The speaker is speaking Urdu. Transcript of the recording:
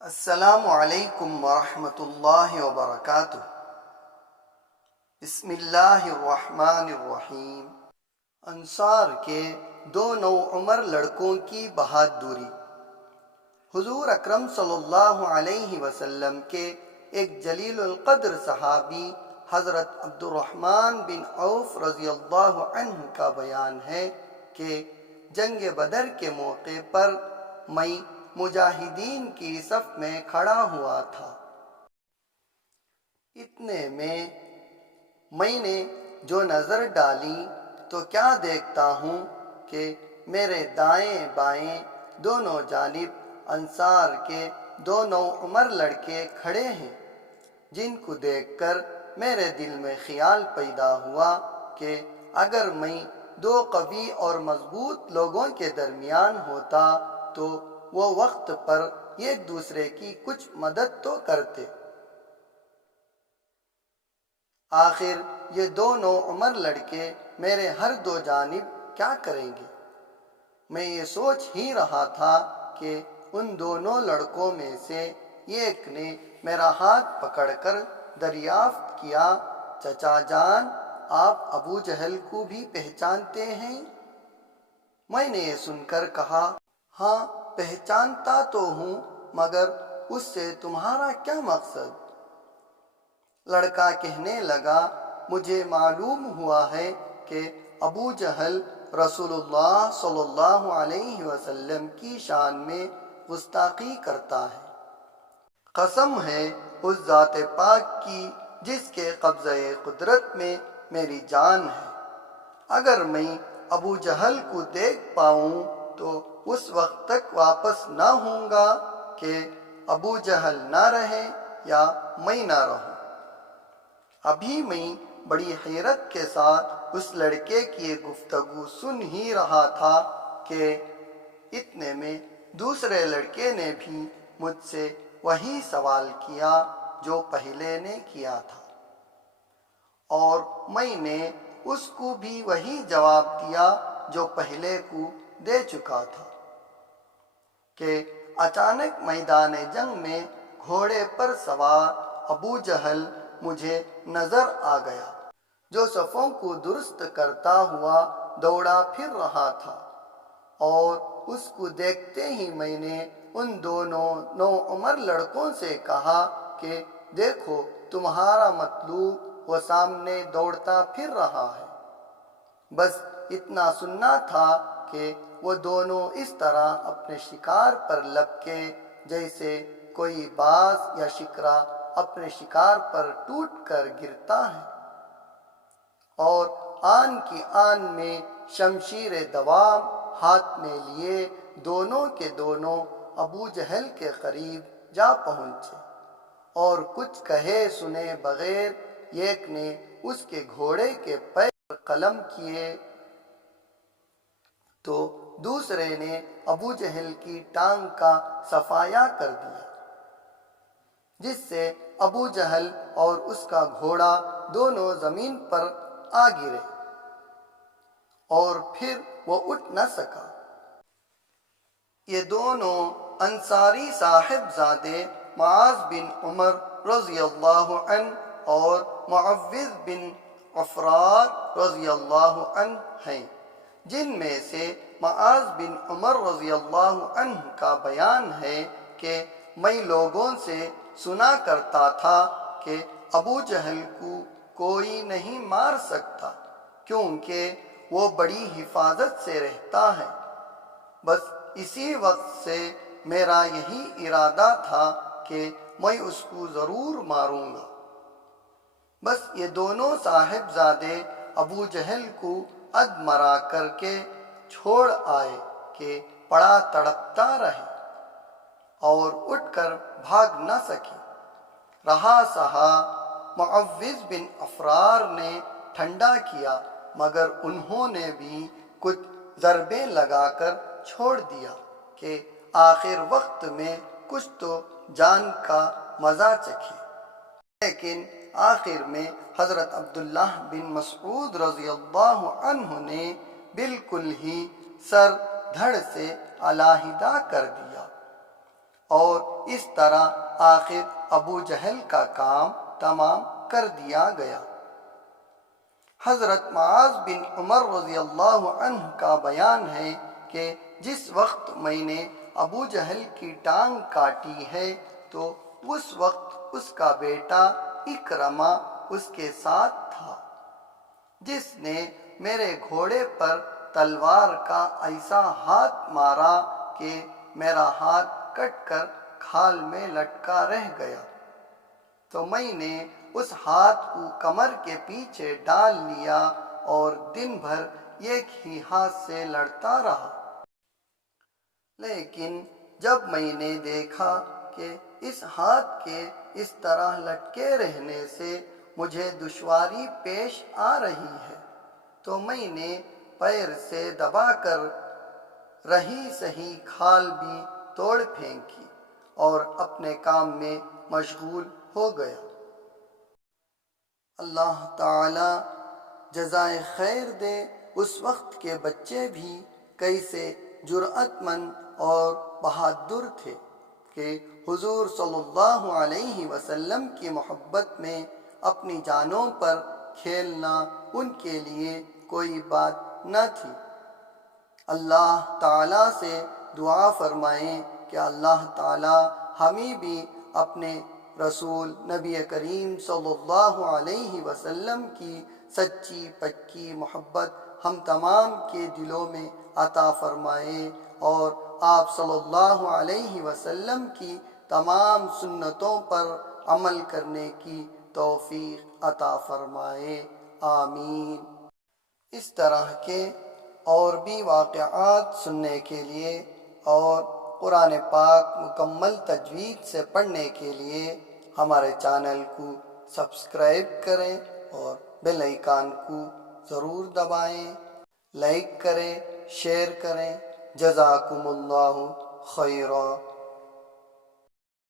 السلام علیکم ورحمۃ اللہ وبرکاتہ۔ بسم اللہ الرحمن الرحیم۔ انصار کے دو نوعمر لڑکوں کی بہادری۔ حضور اکرم صلی اللہ علیہ وسلم کے ایک جلیل القدر صحابی حضرت عبد الرحمن بن عوف رضی اللہ عنہ کا بیان ہے کہ جنگ بدر کے موقع پر میں مجاہدین کی صف میں کھڑا ہوا تھا۔ اتنے میں نے جو نظر ڈالی تو کیا دیکھتا ہوں کہ میرے دائیں بائیں دونوں جانب انصار کے دو نوعمر لڑکے کھڑے ہیں، جن کو دیکھ کر میرے دل میں خیال پیدا ہوا کہ اگر میں دو قوی اور مضبوط لوگوں کے درمیان ہوتا تو وہ وقت پر ایک دوسرے کی کچھ مدد تو کرتے۔ آخر یہ دو نوعمر لڑکے میرے ہر دو جانب کیا کریں گے؟ میں یہ سوچ ہی رہا تھا کہ ان دونوں لڑکوں میں سے ایک نے میرا ہاتھ پکڑ کر دریافت کیا، چچا جان، آپ ابو جہل کو بھی پہچانتے ہیں؟ میں نے یہ سن کر کہا، ہاں پہچانتا تو ہوں، مگر اس سے تمہارا کیا مقصد؟ لڑکا کہنے لگا، مجھے معلوم ہوا ہے کہ ابو جہل رسول اللہ صلی اللہ علیہ وسلم کی شان میں گستاخی کرتا ہے۔ قسم ہے اس ذات پاک کی جس کے قبضہ قدرت میں میری جان ہے، اگر میں ابو جہل کو دیکھ پاؤں تو اس وقت تک واپس نہ ہوں گا کہ ابو جہل نہ رہے یا میں نہ رہوں۔ ابھی میں بڑی حیرت کے ساتھ اس لڑکے کی گفتگو سن ہی رہا تھا کہ اتنے میں دوسرے لڑکے نے بھی مجھ سے وہی سوال کیا جو پہلے نے کیا تھا، اور میں نے اس کو بھی وہی جواب دیا جو پہلے کو دے چکا تھا کہ اچانک میدان جنگ میں گھوڑے پر سوار ابو جہل مجھے نظر آ گیا، جو صفوں کو درست کرتا ہوا دوڑا پھر رہا تھا، اور اس کو دیکھتے ہی میں نے ان دونوں نوعمر لڑکوں سے کہا کہ دیکھو تمہارا مطلوب وہ سامنے دوڑتا پھر رہا ہے۔ بس اتنا سننا تھا کہ وہ دونوں اس طرح اپنے شکار پر لپکے جیسے کوئی باز یا شکرا اپنے شکار پر ٹوٹ کر گرتا ہے، اور آن کی آن میں شمشیر دوام ہاتھ میں لیے دونوں کے دونوں ابو جہل کے قریب جا پہنچے، اور کچھ کہے سنے بغیر ایک نے اس کے گھوڑے کے پیر قلم کیے تو دوسرے نے ابو جہل کی ٹانگ کا صفایا کر دیا، جس سے ابو جہل اور اس کا گھوڑا دونوں زمین پر آ گرے، اور پھر وہ اٹھ نہ سکا۔ یہ دونوں انصاری صاحبزادے معاذ بن عمر رضی اللہ عنہ اور معوذ بن عفرار رضی اللہ عنہ ہیں، جن میں سے معاذ بن عمر رضی اللہ عنہ کا بیان ہے کہ میں لوگوں سے سنا کرتا تھا کہ ابو جہل کو کوئی نہیں مار سکتا کیونکہ وہ بڑی حفاظت سے رہتا ہے۔ بس اسی وقت سے میرا یہی ارادہ تھا کہ میں اس کو ضرور ماروں گا۔ بس یہ دونوں صاحبزادے ابو جہل کو ادمرا کر کے چھوڑ آئے کہ پڑا تڑپتا رہے اور اٹھ کر بھاگ نہ سکے۔ رہا سہا معوذ بن عفرار نے ٹھنڈا کیا، مگر انہوں نے بھی کچھ ضربیں لگا کر چھوڑ دیا کہ آخر وقت میں کچھ تو جان کا مزہ چکھے۔ لیکن آخر میں حضرت عبداللہ بن مسعود رضی اللہ عنہ نے بالکل ہی سر دھڑ سے علیحدہ کر دیا، اور اس طرح آخر ابو جہل کا کام تمام کر دیا گیا۔ حضرت معاذ بن عمر رضی اللہ عنہ کا بیان ہے کہ جس وقت میں نے ابو جہل کی ٹانگ کاٹی ہے تو اس وقت اس کا بیٹا اکرمہ اس کے ساتھ تھا، جس نے میرے گھوڑے پر تلوار کا ایسا ہاتھ مارا کہ میرا ہاتھ کٹ کر کھال میں لٹکا رہ گیا، تو میں نے اس ہاتھ کو کمر کے پیچھے ڈال لیا اور دن بھر ایک ہی ہاتھ سے لڑتا رہا۔ لیکن جب میں نے دیکھا کہ اس ہاتھ کے اس طرح لٹکے رہنے سے مجھے دشواری پیش آ رہی ہے تو میں نے پیر سے دبا کر رہی سہی کھال بھی توڑ پھینکی اور اپنے کام میں مشغول ہو گیا۔ اللہ تعالی جزائے خیر دے اس وقت کے بچے بھی کیسے جرأت مند اور بہادر تھے کہ حضور صلی اللہ علیہ وسلم کی محبت میں اپنی جانوں پر کھیلنا ان کے لیے کوئی بات نہ تھی۔ اللہ تعالیٰ سے دعا فرمائیں کہ اللہ تعالیٰ ہمیں بھی اپنے رسول نبی کریم صلی اللہ علیہ وسلم کی سچی پکی محبت ہم تمام کے دلوں میں عطا فرمائے اور آپ صلی اللہ علیہ وسلم کی تمام سنتوں پر عمل کرنے کی توفیق عطا فرمائے، آمین۔ اس طرح کے اور بھی واقعات سننے کے لیے اور قرآن پاک مکمل تجوید سے پڑھنے کے لیے ہمارے چینل کو سبسکرائب کریں اور بیل آئیکن کو ضرور دبائیں، لائک کریں، شیئر کریں۔ جزاکم اللہ خیرا۔